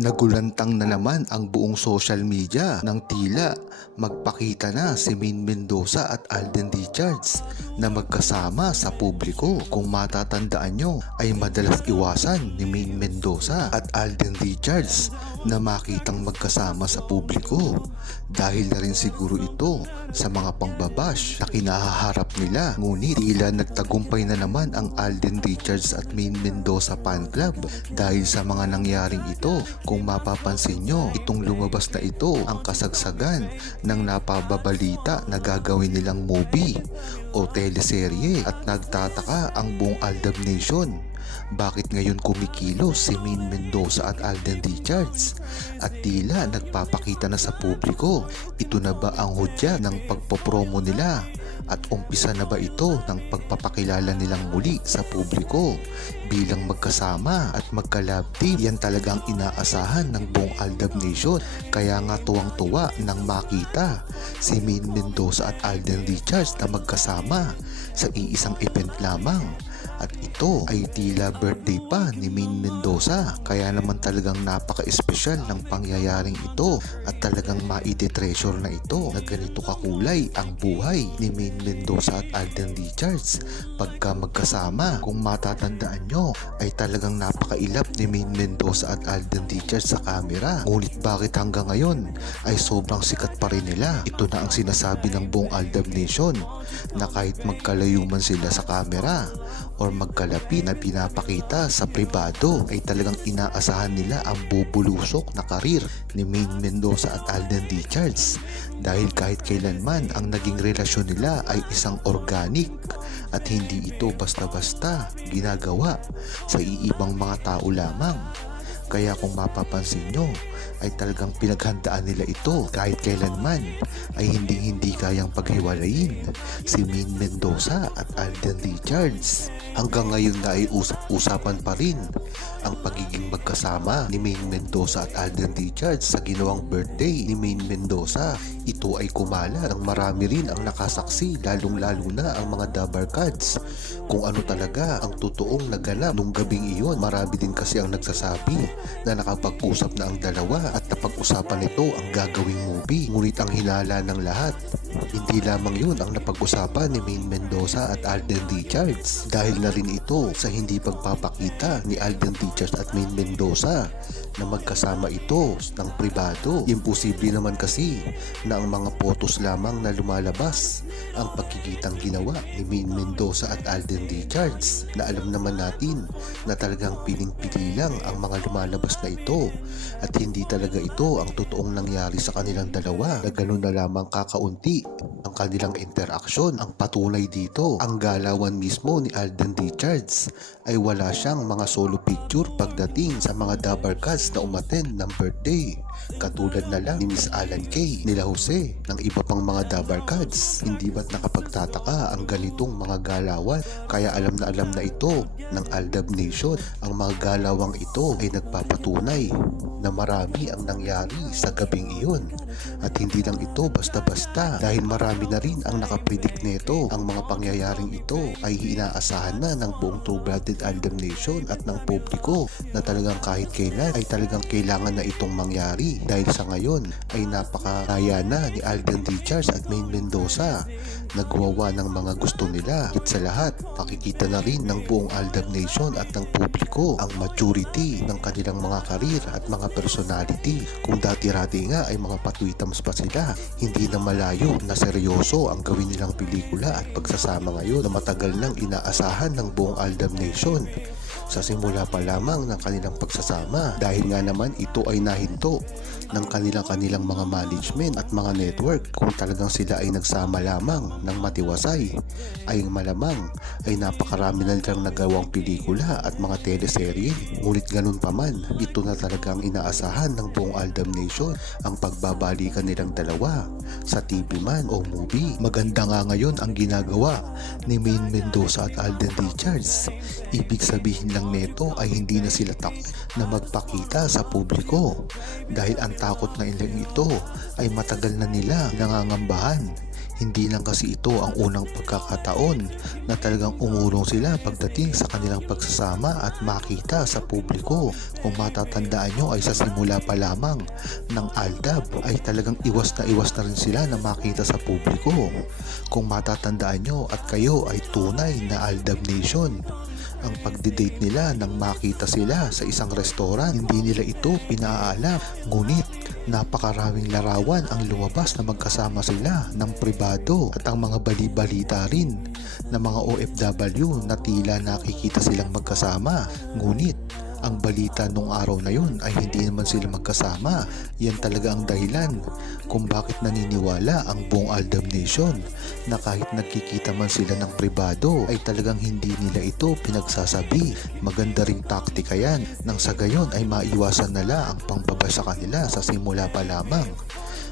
Nagulantang na naman ang buong social media nang tila magpakita na si Main Mendoza at Alden Richards na magkasama sa publiko. Kung matatandaan nyo ay madalas iwasan ni Main Mendoza at Alden Richards na makitang magkasama sa publiko dahil na rin siguro ito sa mga pangbabash na kinahaharap nila. Ngunit tila nagtagumpay na naman ang Alden Richards at Main Mendoza fan club dahil sa mga nangyaring ito. Kung mapapansin nyo, itong lumabas na ito ang kasagsagan ng napababalita na gagawin nilang movie o teleserye at nagtataka ang buong Aldab Nation. Bakit ngayon kumikilos si Main Mendoza at Alden Richards? At tila nagpapakita na sa publiko, ito na ba ang hudya ng pagpopromo nila? At umpisa na ba ito ng pagpapakilala nilang muli sa publiko bilang magkasama at magka-love team? Yan talagang inaasahan ng buong Aldab Nation. Kaya nga tuwang-tuwa nang makita si Main Mendoza at Alden Richards na magkasama sa iisang event lamang. At ito ay tila birthday pa ni Main Mendoza. Kaya naman talagang napaka-espesyal ng pangyayaring ito at talagang maiti-treasure na ito na ganito kakulay ang buhay ni Main Mendoza at Alden Richards pagka magkasama. Kung matatandaan nyo ay talagang napakailap ni Main Mendoza at Alden Richards sa camera. Ngunit bakit hanggang ngayon ay sobrang sikat pa rin nila. Ito na ang sinasabi ng buong Aldab Nation na kahit magkalayo man sila sa camera or magkalapi na pinapakita sa pribado ay talagang inaasahan nila ang bubulusok na karir ni Main Mendoza at Alden Richards dahil kahit kailanman ang naging relasyon nila ay isang organic at hindi ito basta-basta ginagawa sa iibang mga tao lamang. Kaya kung mapapansin nyo, ay talagang pinaghandaan nila ito kahit kailanman ay hindi hindi kayang paghiwalayin si Main Mendoza at Alden Richards. Hanggang ngayon na ay usap-usapan pa rin ang pagiging magkasama ni Main Mendoza at Alden Richards sa ginawang birthday ni Main Mendoza. Ito ay kumala ng marami rin ang nakasaksi lalong-lalo na ang mga Dabar Cats kung ano talaga ang totoong naganap nung gabing iyon. Marami din kasi ang nagsasabi na nakapag-usap na ang dalawa at napag-usapan nito ang gagawing movie. Ngunit ang hinala ng lahat, hindi lamang yun ang napag-usapan ni Main Mendoza at Alden Richards dahil na rin ito sa hindi pagpapakita ni Alden Richards at Main Mendoza na magkasama ito ng pribado. Imposible naman kasi na ang mga photos lamang na lumalabas ang pagkikitang ginawa ni Main Mendoza at Alden Richards na alam naman natin na talagang piling-pili lang ang mga lumalabas na ito at hindi talaga ito ang totoong nangyari sa kanilang dalawa na gano'n na lamang kakaunti ang kanilang interaksyon. Ang patunay dito, ang galawan mismo ni Alden Richards ay wala siyang mga solo picture pagdating sa mga Dabar Cats na umaten ng birthday. Katulad na lang ni Miss Alan Kay, nila Jose, ng iba pang mga Dabar Cats. Hindi ba't nakapagtataka ang ganitong mga galawan? Kaya alam na alam na ito ng Aldab Nation. Ang mga galawang ito ay nagpapatunay na marami ang nangyari sa gabing iyon. At hindi lang ito basta-basta dahil marami na rin ang nakapredict nito. Ang mga pangyayaring ito ay inaasahan na ng buong True-Blooded Aldam Nation at ng publiko na talagang kahit kailan ay talagang kailangan na itong mangyari dahil sa ngayon ay napakaya na ni Alden Richards at Main Mendoza nagwawa ng mga gusto nila. Hit sa lahat, pakikita na rin ng buong Aldab Nation at ng publiko ang maturity ng kanilang mga karir at mga personality. Kung dati-rati nga ay mga patwitams pa sila, hindi na malayo na seryoso ang gawin nilang pelikula at pagsasama ngayon na matagal nang inaasahan ng buong Aldab Nation sa simula pa lamang ng kanilang pagsasama dahil nga naman ito ay nahinto ng kanilang kanilang mga management at mga network kung talagang sila ay nagsama lamang ng matiwasay ay malamang ay napakarami na nilang nagawang pelikula at mga teleserye. Ngunit ganun pa man ito na talagang inaasahan ng buong Aldam Nation ang pagbabalikan nilang dalawa sa TV man o movie. Maganda nga ngayon ang ginagawa ni Main Mendoza at Alden Richards. Ibig sabihin lang nito ay hindi na sila takot na magpakita sa publiko. Dahil ang takot na ilang ito ay matagal na nila nangangambahan. Hindi lang kasi ito ang unang pagkakataon na talagang umurong sila pagdating sa kanilang pagsasama at makita sa publiko. Kung matatandaan nyo ay sa simula pa lamang ng Aldab ay talagang iwas na iwas na rin sila na makita sa publiko. Kung matatandaan nyo at kayo ay tunay na Aldab Nation, ang pagdidate nila nang makita sila sa isang restaurant. Hindi nila ito pinaalam. Ngunit napakaraming larawan ang lumabas na magkasama sila ng pribado at ang mga bali-balita rin na mga OFW na tila nakikita silang magkasama. Ngunit ang balita nung araw na yun ay hindi naman sila magkasama. Yan talaga ang dahilan kung bakit naniniwala ang buong Aldam Nation na kahit nagkikita man sila ng pribado ay talagang hindi nila ito pinagsasabi. Maganda ring taktika yan nang sa gayon ay maiwasan nila ang pangbaba sa kanila sa simula pa lamang.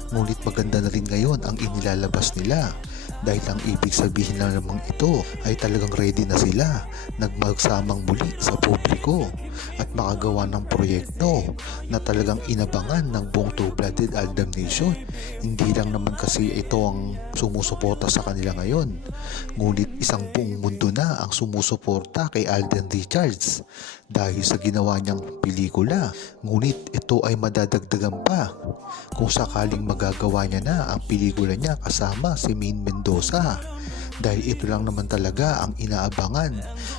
Ngunit maganda na rin ngayon ang inilalabas nila dahil ang ibig sabihin na namang ito ay talagang ready na sila nagmagsamang muli sa publiko at makagawa ng proyekto na talagang inabangan ng buong two-blooded Aldam Nation. Hindi lang naman kasi ito ang sumusuporta sa kanila ngayon, ngunit isang buong mundo na ang sumusuporta kay Alden Richards dahil sa ginawa niyang pelikula. Ngunit ito ay madadagdagan pa kung sakaling magagawa niya na ang pelikula niya kasama si Main Mendoza dahil ito lang naman talaga ang inaabangan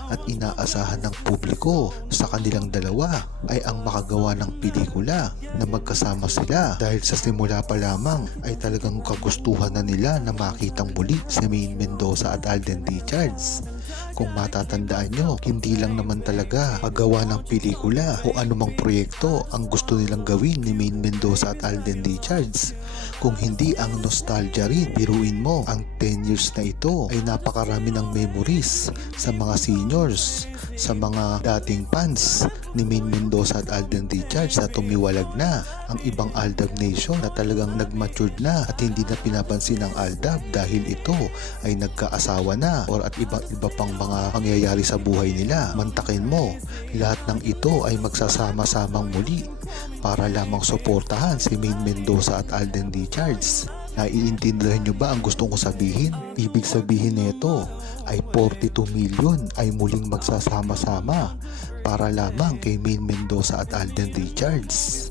at inaasahan ng publiko sa kanilang dalawa ay ang makagawa ng pelikula na magkasama sila. Dahil sa simula pa lamang ay talagang kagustuhan na nila na makitang muli si Main Mendoza at Alden Richards kung matatandaan nyo, hindi lang naman talaga paggawa ng pelikula o anumang proyekto ang gusto nilang gawin ni Main Mendoza at Alden Richards. Kung hindi ang nostalgia rin, biruin mo, ang 10 years na ito ay napakarami ng memories sa mga seniors, sa mga dating fans ni Main Mendoza at Alden Richards na tumiwalag na ang ibang Aldab Nation na talagang nagmatured na at hindi na pinapansin ng Aldab dahil ito ay nagkaasawa na or at iba, iba pang mga pangyayari sa buhay nila. Mantakin mo, lahat ng ito ay magsasama-samang muli para lamang suportahan si Main Mendoza at Alden Richards. Naiintindihan nyo ba ang gusto ko sabihin? Ibig sabihin nito ay 42 million ay muling magsasama-sama para lamang kay Main Mendoza at Alden Richards.